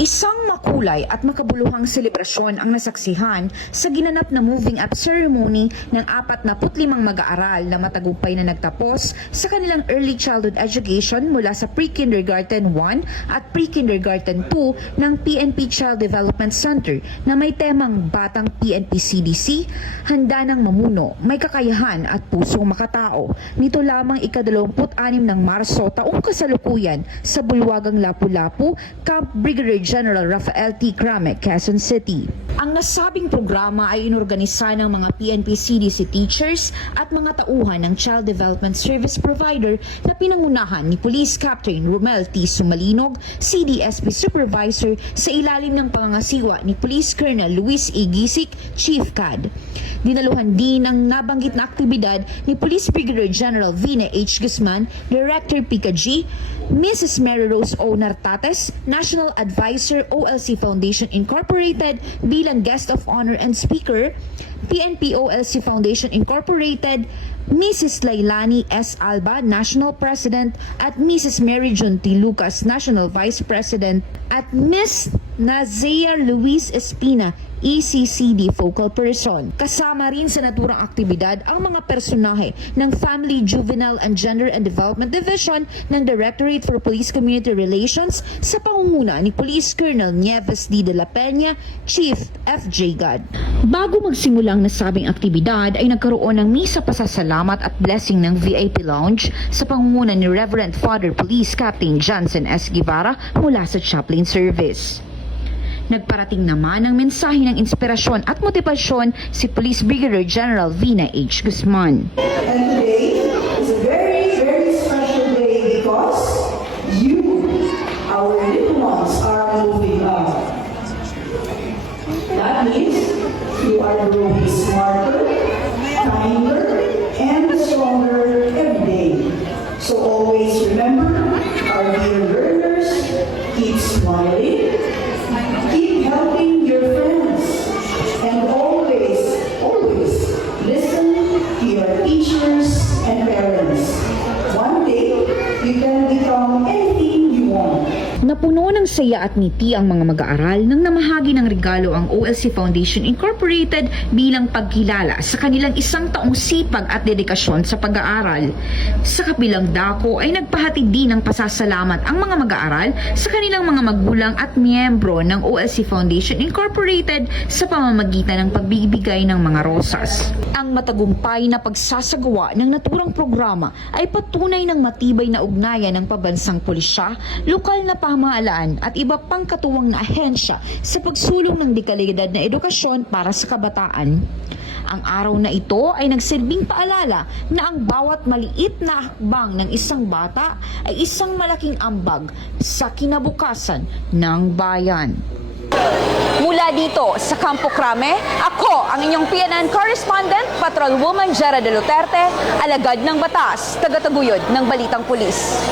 Isang makulay at makabuluhang selebrasyon ang nasaksihan sa ginanap na moving up ceremony ng 45 mag-aaral na matagumpay na nagtapos sa kanilang early childhood education mula sa pre-kindergarten 1 at pre-kindergarten 2 ng PNP Child Development Center na may temang Batang PNP CDC, handa ng mamuno, may kakayahan at pusong makatao. Nito lamang ika-26 ng Marso taong kasalukuyan sa Bulwagang Lapu-Lapu, Camp Brigadier General Rafael T. Crame, Quezon City. Ang nasabing programa ay inorganisa ng mga PNP CDC teachers at mga tauhan ng Child Development Service Provider na pinangunahan ni Police Captain Romel T. Sumalinog, CDSP Supervisor sa ilalim ng pangangasiwa ni Police Colonel Luis E. Gisik, Chief CAD. Dinaluhan din ang nabanggit na aktibidad ni Police Brigadier General Vina H. Guzman, Director PICA-G, Mrs. Mary Rose O. Nartates, National Advisor OLC Foundation Incorporated bilang Guest of Honor and Speaker, PNP OLC Foundation Incorporated, Mrs. Lailani S. Alba, National President, at Mrs. Mary June T. Lucas, National Vice President, at Ms. Nazea Luis Espina, ECCD Focal Person. Kasama rin sa naturang aktibidad ang mga personahe ng Family, Juvenile and Gender and Development Division ng Directorate for Police Community Relations sa pangunguna ni Police Colonel Nieves D. de la Peña, Chief FJ God. Bago magsimula ang nasabing aktibidad ay nagkaroon ng misa pasasalamat at blessing ng VIP Lounge sa pangunguna ni Reverend Father Police Captain Johnson S. Guevara mula sa Chaplain Service. Nagparating naman ng mensahe ng inspirasyon at motibasyon si Police Brigadier General Vina H. Guzman. And today is a very, very special day because you, our little ones, are moving up. That means you are growing smarter, kinder, and stronger every day. So always remember, our dear learners, keep smiling, keep helping your friends, and always listen to your teachers and parents. One day, you can become anything you want. Napuno ng saya at ngiti ang mga mag-aaral nang namahagi ng regalo ang OLC Foundation Incorporated bilang pagkilala sa kanilang 1 taong sipag at dedikasyon sa pag-aaral. Sa kabilang dako ay nagpahatid din ng pasasalamat ang mga mag-aaral sa kanilang mga magulang at miyembro ng OLC Foundation Incorporated sa pamamagitan ng pagbibigay ng mga rosas. Ang matagumpay na pagsasagawa ng naturang programa ay patunay ng matibay na ugnayan ng pabansang pulisya, lokal na pamahalaan at iba pang katuwang na ahensya sa pagsulong ng dekalidad na edukasyon para sa kabataan. Ang araw na ito ay nagsilbing paalala na ang bawat maliit na hakbang ng isang bata ay isang malaking ambag sa kinabukasan ng bayan. Mula dito sa Campo Crame, ako ang inyong PNN correspondent, Patrolwoman Jera de Luterte, alagad ng batas, tagataguyod ng Balitang Pulis.